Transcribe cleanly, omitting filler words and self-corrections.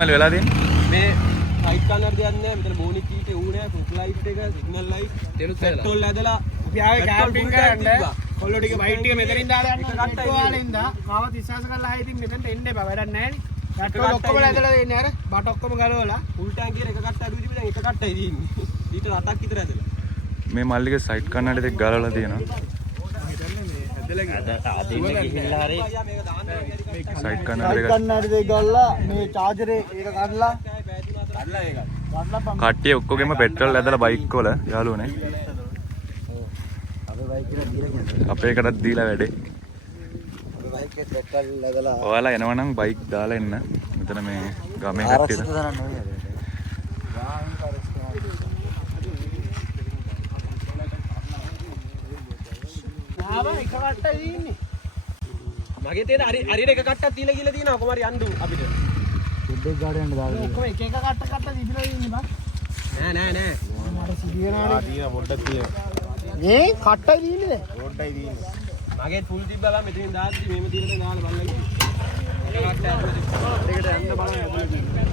වෙලා තියෙන්නේ මේ සයිඩ් කන්නර් දෙයක් නැහැ මෙතන බෝනික් කීට ඌනේ ෆුට් ලයිට් එක සිග්නල් ලයිට් දෙලුත් පෙට්‍රෝල් ඇදලා අපි ආවේ කැම්පින් කරන්න කොල්ලෝ ටික බයිට් ටික මෙතනින් දාලා යන්න කොහාලින්ද කාවත් විශ්වාස කරලා ආයෙත් මෙතනට එන්න එපා වැඩක් නැහැ නේ පෙට්‍රෝල් ඔක්කොම ඇදලා දෙන්නේ අර බට ඔක්කොම ගලවලා ෆුල් ටැංකියට එක කට්ටයි දුවිදි දැන් එක කට්ටයි තියෙන්නේ ඊට 8ක් විතර ඇදලා මේ මල්ලිගේ සයිඩ් කන්නඩ දෙක ගලවලා තියෙනවා සයිඩ් කන්නඩ දෙක ගල්ලා මේ චාර්ජරේ ඒක කඩලා කට්ටිය ඔක්කොගෙම පෙට්‍රල් ඇදලා බයික් වල යාළුවනේ අපේ එකටත් දීලා වැඩේ ඔයාලා එනවනම් බයික් දාලා එන්න මෙතන මේ ගමේ කට්ටියට ආවා එක කට්ටයි දින්නේ මගේ තියෙන හරි එක කට්ටක් තියලා ගිහලා තියෙනවා කොහමද යන්න අපිට දෙඩේ ගාඩ යන්න දාලා ඔක්කොම එක එක කට්ට දිබිලා ඉන්නේ බං නෑ අර සිදියනානේ තියෙන පොඩ්ඩක් තියෙන ඒ කට්ටයි දින්නේ පොඩ්ඩයි තියෙන්නේ මගේ ෆුල් තිබ්බලා මෙතනින් දාද්දි මේම තියලා දාලා බලලා ඉන්නේ එක කට්ටයක් දෙකට යන්න බලන්න